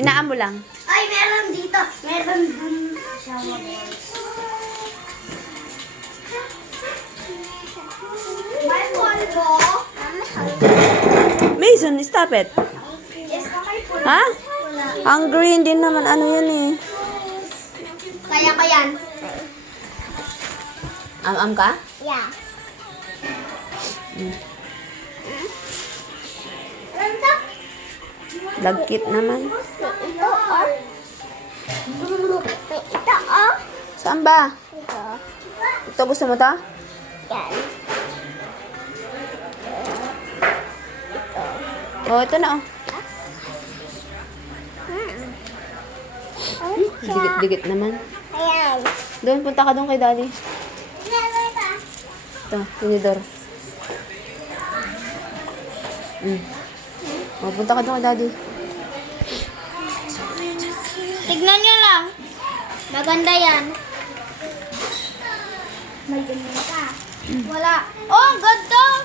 Hinaan mo lang. Ay, meron dito. Meron dun. Shower balls. May polvo. Mason, stop it. Yes, may polvo. Ha? Wala. Ang green din naman. Ano yan eh? Kaya ka yan? Am-am ka? Yeah. Mm. Ganda. Lagkit naman. Ito, oh. Ito, oh. Saan ba? Ito. Ito gusto mo to? Yan. Oh, ito na oh. Dikit-dikit naman. Ayan. Doon, punta ka doon kay daddy. Ito, tinidor. Oh, punta ka doon kay daddy. Tignan nyo lang. Maganda yan. May ganyan ka. Wala. Oh, ang ganda!